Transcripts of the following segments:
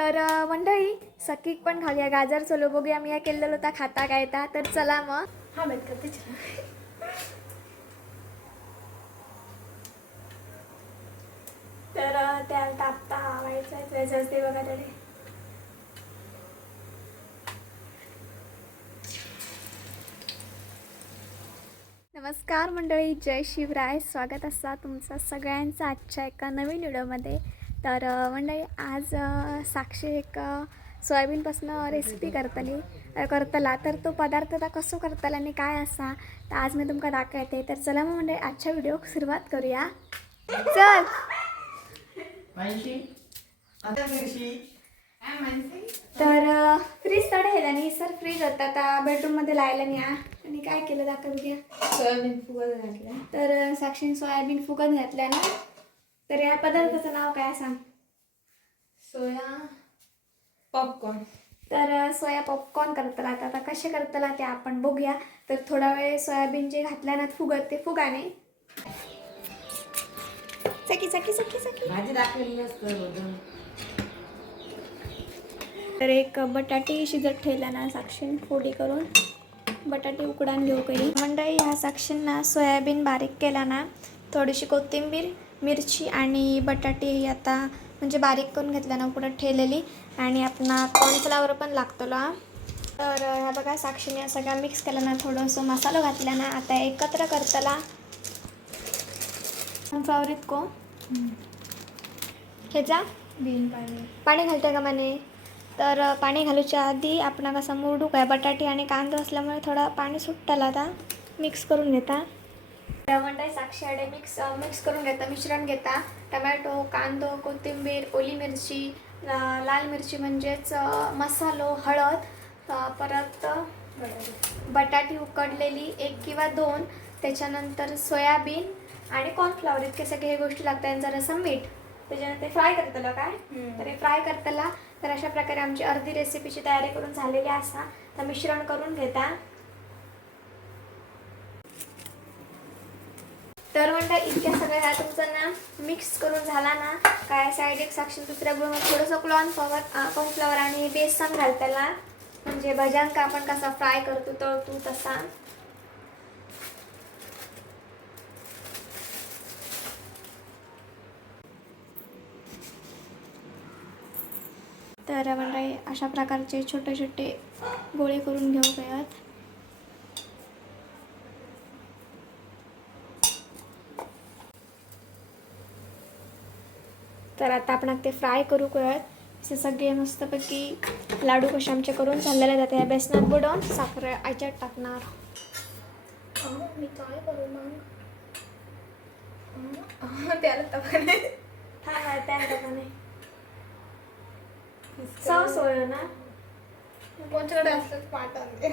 तर मंडळी सकीक पण खाऊया गाजर चलो बघूया मी केलेलं होता खाता काय ता तर चला मग हा बेट करते तर त्या तापता व्हायचं असते बघा तरी नमस्कार मंडळी जय शिवराय स्वागत असा तुमचं सगळ्यांचं आजच्या एका नवीन व्हिडिओमध्ये तर मंडळी आज साक्षी एक सोयाबीनपासून रेसिपी करतला तर तो पदार्थ आता कसं करतला आणि काय असा तर आज मी तुमका दाखवते तर चला मग मंडळी आजच्या व्हिडिओ सुरुवात करूया चल तर फ्रीज तडे हेला नाही सर फ्रीज होता आता बेडरूममध्ये लायला नाही आणि काय केलं दाखव घ्या सोयाबीन फुगत घातल्या तर साक्षीने सोयाबीन फुगत घातल्या ना तर या पदार्थाचं नाव काय सांग सोया पॉपकॉर्न तर सोया पॉपकॉर्न करतला आता कसे करतला ते आपण बघूया तर थोडा वेळ सोयाबीन जे घातल्या ना फुगत ते फुगाने चकी चकी चकी चकी भाजी दाखवलेली असतं तर एक बटाटे शिजत ठेवला ना साक्षीने फोडी करून बटाटे उकडान घेऊ काही मंडळी ह्या साक्षींना सोयाबीन बारीक केला ना थोडीशी कोथिंबीर मिरची आणि बटाटे आता म्हणजे बारीक करून घेतला ना उकडत ठेवलेली आणि आपला कॉर्नफ्लावर पण लागतो तर ह्या बघा साक्षीने सगळा मिक्स केला ना थोडंसं मसाला घातला ना आता एकत्र करतला कॉर्नफ्लावर इतको ह्याचा पाणी घालते का माने तर पाणी घालूच्या आधी आपण कसं मुरडू काय बटाटे आणि कांदा असल्यामुळे थोडा पाणी सुटताला आता मिक्स करून घेता मंडळी साक्षीकडे मिक्स करून घेता मिश्रण घेता टमॅटो कांदो कोथिंबीर ओली मिरची लाल मिरची म्हणजेच मसालो हळद परत बटाटी उकडलेली 1 किंवा 2 त्याच्यानंतर सोयाबीन आणि कॉर्नफ्लॉवर इतके सगळे हे गोष्टी लागतात जरासं मीठ त्याच्यानंतर फ्राय करतलं काय तर हे फ्राय करतला तर अशा प्रकारे आमची अर्धी रेसिपीची तयारी करून झालेली असा तर मिश्रण करून घेता तर म्हणता इतक्या सगळ्या तुमचं ना मिक्स करून झाला ना काय साईड एक साक्षी दुसऱ्या गुळमध्ये थोडंसं कॉर्नफ्लॉवर आणि बेसन घालताला म्हणजे भज्यांका आपण कसा फ्राय करतो तळतो तसा तर म्हणजे अशा प्रकारचे छोटे छोटे गोळे करून घेऊ गयात तर आता आपण ते फ्राय करू कळत असे सगळे मस्तपैकी लाडू कसे आमचे करून चाललेले जाते या बेसनात बुडवून साखर याच्यात टाकणार मी काय करू मग त्याला टपाने हा त्याला टपाने सॉस होय ना कोणच्याकडे असतं पाठवते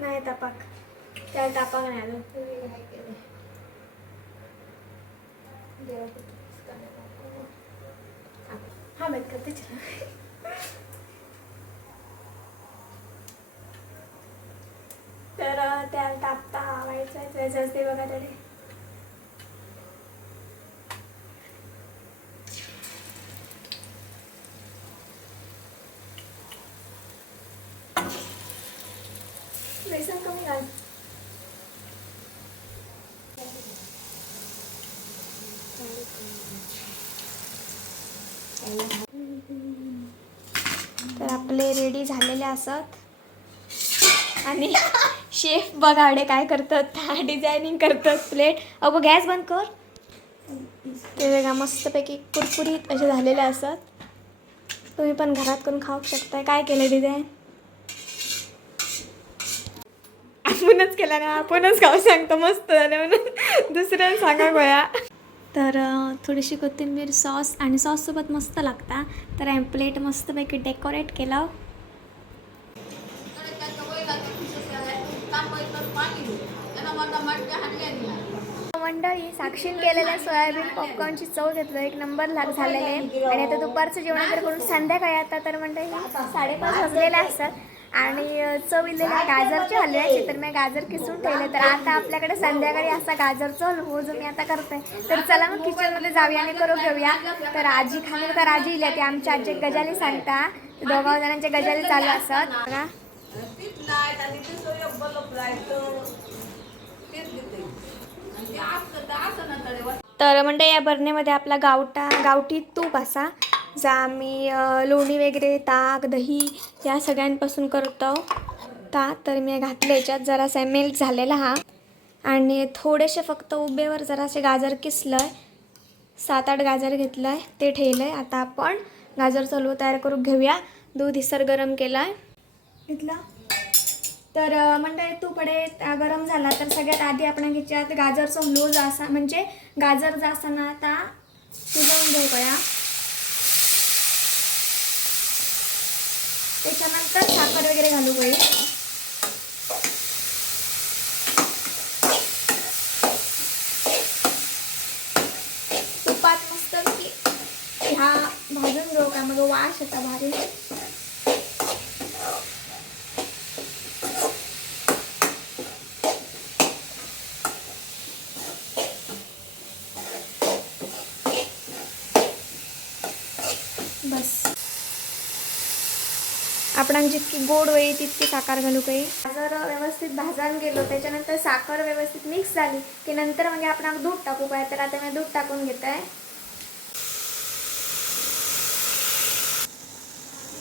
नाही तापाक त्याला तापाक नाही आलं हा बेट करते तर त्याला तापता व्हायचं असते बघा तरी बेसन कमी घाल तर आपले रेडी झालेले असत आणि शेफ बघाडे काय करतात डिझायनिंग करतात प्लेट अगो गॅस बंद कर ते वेगळा मस्तपैकी कुरकुरीत असे झालेले असत तुम्ही पण घरात करून खाऊ शकताय काय केलं डिझाईन आपणच केला ना आपणच खाऊ सांगतो मस्त झालं म्हणून दुसऱ्याला सांगा गोया तर थोडीशी कोथिंबीर सॉस आणि सॉससोबत मस्त लागता तर प्लेट मस्तपैकी डेकोरेट केलं मंडळी साक्षीन केलेल्या सोयाबीन पॉपकॉर्नची चव घेतलं 1 नंबर झालेले आणि आता दुपारचं जेवण तर करून संध्याकाळी आता तर मंडळी 5:30 वाजलेले असतात आणि चविलेल्या गाजरचे हलव्याचे. तर मी गाजर किसून ठेवले. तर आता आपल्याकडे संध्याकाळी असा गाजरचा हलवा जो मी आता करते. तर चला मग किचनमध्ये जाऊया आणि करून घेऊया. तर आजी खाली तर आजी इल्या ती आमच्या आजी गजाली सांगता. दोघा जणांचे गजाली चालू असत बघा. तर म्हणजे या बरणीमध्ये आपला गावठी तूप असा जा आम्ही लोणी वगैरे ताक दही या सगळ्यांपासून करतो तर मी घातले याच्यात जरासा मेल्ट झालेला हा आणि थोडेसे फक्त उभेवर जरासे गाजर किसलं आहे 7-8 गाजर घेतलं आहे ते ठेवलं आहे. आता आपण गाजरचा हलवा तयार करून घेऊया. दूध इसर गरम केला आहे घेतला. तर म्हणजे तूपडे गरम झाला तर सगळ्यात आधी आपण घ्यायच्यात गाजरचा हलवा जो असा म्हणजे गाजर जो असा ना आता शिजवून घेऊया. त्याच्यानंतर साखर वगैरे घालू पाहिजे. तुपात मस्त ह्या भाजून घेऊ का मग वास येता भारी. बस आपण जितकी गोड होईल तितकी साखर घालू काही. गाजर व्यवस्थित भाजायला गेलो त्याच्यानंतर साखर व्यवस्थित मिक्स झाली की नंतर म्हणजे आपण दूध टाकू काय. तर आता मी दूध टाकून घेत आहे.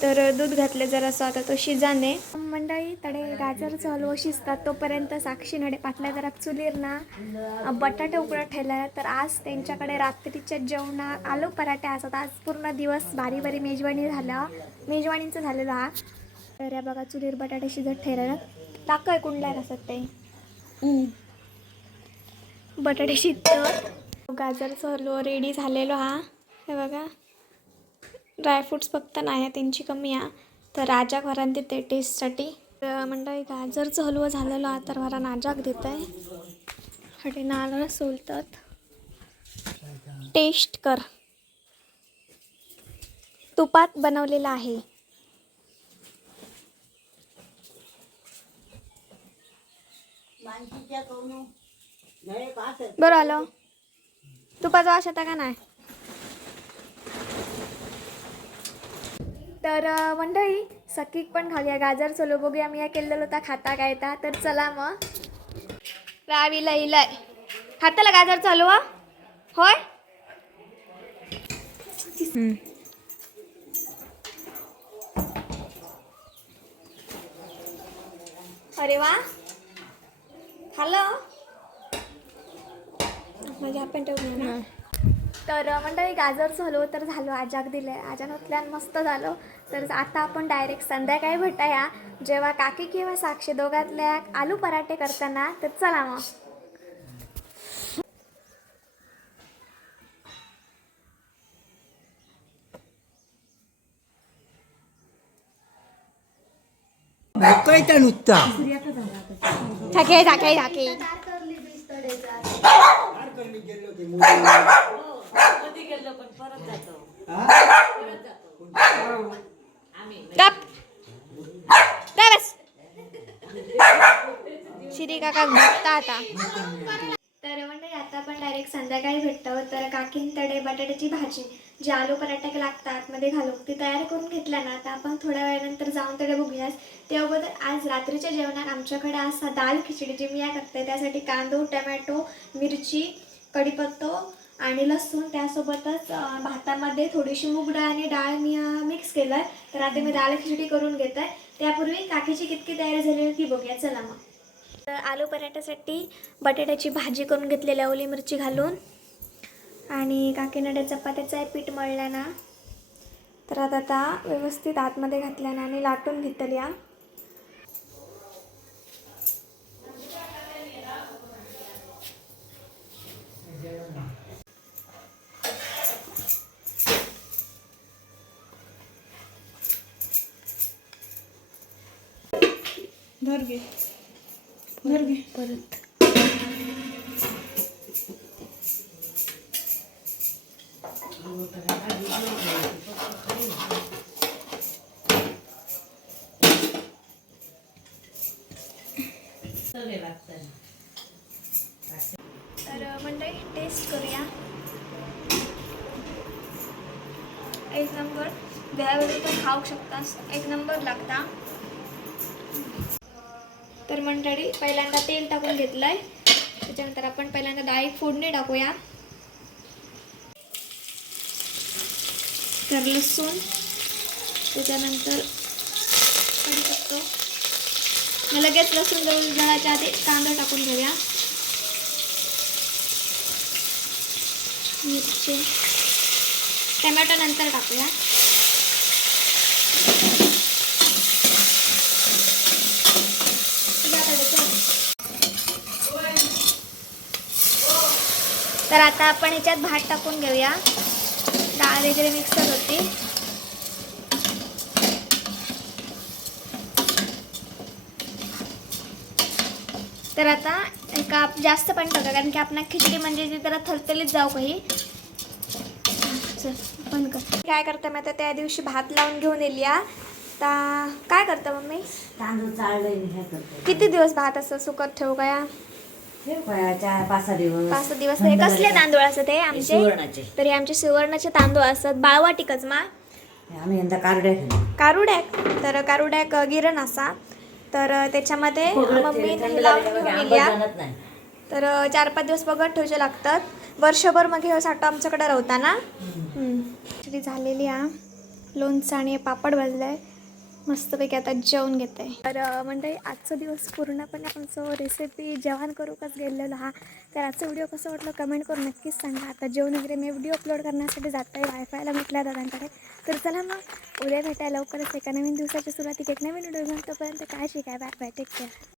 तर दूध घातले जरासं आता तो शिजाने मंडळी तडे गाजरचा हलवा शिजतात तोपर्यंत साक्षी नडे पाटल्या जरा चुलीर ना बटाटे उकडत ठेवला. तर आज त्यांच्याकडे रात्रीच्या जेवणा आलू पराठे असतात. आज पूर्ण दिवस भारी भारी मेजवानीचं झालेलं हा. तर या बघा चुलीर बटाटे शिजत ठेवलेला टाकाय कुंडल्या असतात ते बटाटे शिजत. गाजरचा हलवा रेडी झालेलो हा. हे बघा ड्रायफ्रूट्स फक्त नाही त्यांची कमी आहे. तर राजा घरात देते टेस्टसाठी. मंडळी गाजरचा हलवा झालेला आहे तर घरा नाजाक देत आहे हटे नाला सोलतात. टेस्ट कर तुपात बनवलेला आहे. बरं आलो तुपाचा वास येता का नाही. तर मंडळी सकीक पण खाऊया गाजरचं हलवा बघूया मी या केलेलं होता खाता काय ता. तर चला मग रावीला इलाय खाताला गाजरचा हलवा होय. अरे वा खाल्लं म्हणजे आपण ठेवूया ना. तर मंडळी गाजरचं हलवं तर झालं आजाक दिलं आहे. आजान उठल्यान मस्त झालं. तर आता आपण डायरेक्ट संध्याकाळी भेटाया जेव्हा काकी किंवा साक्षी दोघातल्या आलू पराठे करताना. तर चला मग भोकायचा नुसता झाके झाके झाके गप काय बस श्री काका घुसता आता. तर म्हणजे आता आपण डायरेक्ट संध्याकाळी भेटतो. तर काकींकडे बटाट्याची भाजी जी आलू पराठा लागतात मध्ये घालून ती तयार करून घेतल्या ना. आता आपण थोड्या वेळानंतर जाऊन तडे बघूयास. त्या अगोदर आज रात्रीच्या जेवणात आमच्याकडे असा दाल खिचडी जी मी करते त्यासाठी कांदो टमॅटो मिरची कढीपत्तो आणि लसूण त्यासोबतच भातामध्ये थोडीशी मूग डाळ आणि डाळ मी मिक्स केलं आहे. तर आता मी दाल खिचडी करून घेत आहे. त्यापूर्वी काकीची कितकी तयारी झालेली ती बघूया चला मग. तर आलू पराठ्यासाठी बटाट्याची भाजी करून घेतलेली ओली मिरची घालून आणि काकीनडे चपात्याचं पीठ मळलं ना. तर आता व्यवस्थित आतमध्ये घातल्यानं आणि लाटून घेतल्या. धर घे परत मिक्स करूया. एक नंबर दह्याबरोबर पण खाऊ शकतास, एक नंबर लागता. तर मंडळी पहिल्यांदा तेल टाकून घेतलंय. त्याच्यानंतर आपण पहिल्यांदा डाळी फोडणी टाकूया. तर लसूण, त्याच्यानंतर कढीपत्ता. लगेच लसूण जळाच्या आधी कांदा टाकून घेऊया. मिरची, टमॅटो नंतर टाकूया. तर आता आपण ह्याच्यात भात टाकून घेऊया. डाळ वगैरे मिक्सर होती. तर आता एका जास्त पण टाका, कारण की आपण खिचडी म्हणजे ती जरा थलथलीत जाऊ काही. पण काय करता मी आता त्या दिवशी भात लावून घेऊन येली. आता काय करता मम्मी? तांदूळ चाळले मी हे करतो. किती दिवस भात असं सुकत ठेवू काय? ठेव काय 4-5 दिवस. 5 दिवस. हे कसले तांदूळ असतात हे आमचे? सुवर्णाचे. तर हे आमचे सुवर्णाचे तांदूळ असतात. बाळवाटिकच मा आम्ही यंदा कारड्या खाल्ल्या. कारुड्याक. तर कारुड्याक गिरण असा. तर त्याच्यामध्ये मम्मी थंड लावून झाले घेऊन आंबट गेली. जाणत नाही. तर 4-5 दिवस बघत ठेवायचे लागतात. वर्षभर मग हे साठा आमच्याकडे राहता ना. खिचडी झालेली आहे. लोणचं आणि पापड भाजलाय. मस्तपैकी आता जेवण घेत आहे. तर म्हणजे आजचा दिवस पूर्णपणे आमचं रेसिपी जेवण करूकच गेलेलो हा. तर आजचा व्हिडिओ कसं वाटलं कमेंट करून नक्कीच सांगा. आता जेवण वगैरे मी व्हिडिओ अपलोड करण्यासाठी जात आहे वायफायला म्हटल्या दादांकडे. तर चला मग उद्या भेटायला लवकरच एका नवीन दिवसाच्या सुरुवातीत एक नवीन व्हिडिओ घेऊन. तोपर्यंत काय शिकाय. Bye bye, take care.